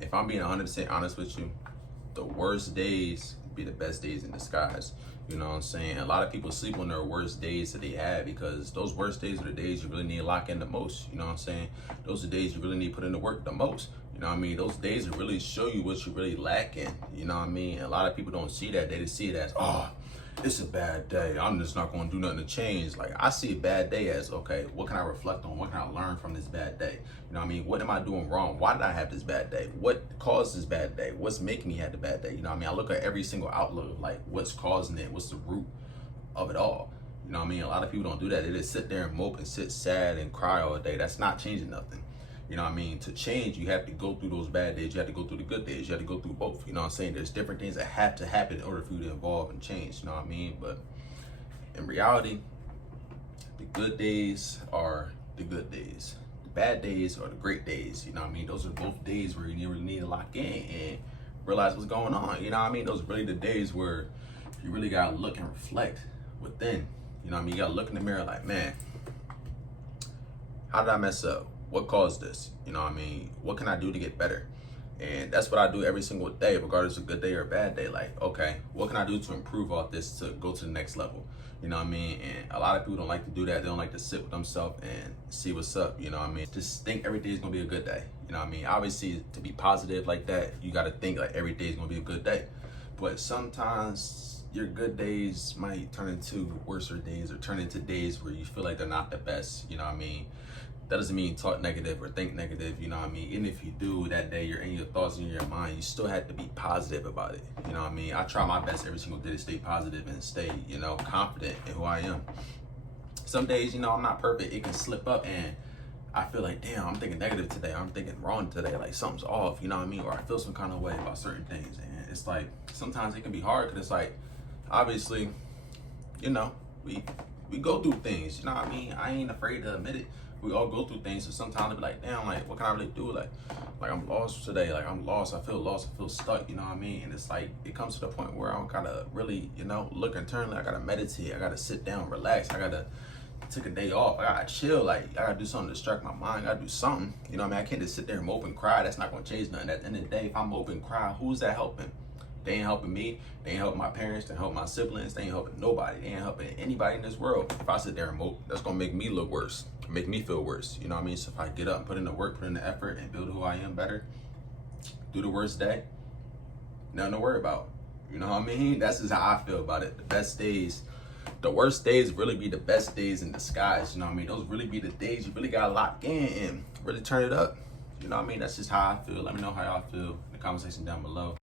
if I'm being 100% honest with you, the worst days be the best days in disguise. You know what I'm saying? A lot of people sleep on their worst days that they have, because those worst days are the days you really need to lock in the most. You know what I'm saying? Those are the days you really need to put in the work the most. You know what I mean? Those days will really show you what you really lack in. You know what I mean? A lot of people don't see that. They just see it as, oh, it's a bad day, I'm just not going to do nothing to change. Like, I see a bad day as, okay, what can I reflect on? What can I learn from this bad day? You know what I mean? What am I doing wrong? Why did I have this bad day? What caused this bad day? What's making me have the bad day? You know what I mean? I look at every single outlook of, like, what's causing it? What's the root of it all? You know what I mean? A lot of people don't do that. They just sit there and mope and sit sad and cry all day. That's not changing nothing. You know what I mean? To change, you have to go through those bad days. You have to go through the good days. You have to go through both. You know what I'm saying? There's different things that have to happen in order for you to evolve and change. You know what I mean? But in reality, the good days are the good days. The bad days are the great days. You know what I mean? Those are both days where you really need to lock in and realize what's going on. You know what I mean? Those are really the days where you really got to look and reflect within. You know what I mean? You got to look in the mirror like, man, how did I mess up? What caused this? You know what I mean? What can I do to get better? And that's what I do every single day, regardless of a good day or a bad day. Like, okay, what can I do to improve off this to go to the next level? You know what I mean? And a lot of people don't like to do that. They don't like to sit with themselves and see what's up. You know what I mean? Just think every day is going to be a good day. You know what I mean? Obviously, to be positive like that, you got to think like every day is going to be a good day. But sometimes your good days might turn into worse days, or turn into days where you feel like they're not the best. You know what I mean? That doesn't mean talk negative or think negative, you know what I mean? Even if you do that day, you're in your thoughts and your mind, you still have to be positive about it. You know what I mean? I try my best every single day to stay positive and stay, you know, confident in who I am. Some days, you know, I'm not perfect. It can slip up and I feel like, damn, I'm thinking negative today. I'm thinking wrong today. Like something's off, you know what I mean? Or I feel some kind of way about certain things. And it's like, sometimes it can be hard because it's like, obviously, you know, we go through things, you know what I mean? I ain't afraid to admit it. We all go through things, so sometimes I'll be like, damn, like, what can I really do? Like I'm lost today. Like, I'm lost. I feel lost. I feel stuck, you know what I mean? And it's like, it comes to the point where I'm kind of really, you know, look internally. I got to meditate. I got to sit down, relax. I got to take a day off. I got to chill. Like, I got to do something to distract my mind. I got to do something. You know what I mean? I can't just sit there and mope and cry. That's not going to change nothing. At the end of the day, if I mope and cry, who's that helping? They ain't helping me. They ain't helping my parents. They ain't helping my siblings. They ain't helping nobody. They ain't helping anybody in this world. If I sit there and mope, that's gonna make me look worse, make me feel worse. You know what I mean? So if I get up and put in the work, put in the effort, and build who I am better, do the worst day, nothing to worry about. You know what I mean? That's just how I feel about it. The best days, the worst days really be the best days in disguise. You know what I mean? Those really be the days you really gotta lock in and really turn it up. You know what I mean? That's just how I feel. Let me know how y'all feel in the comment section down below.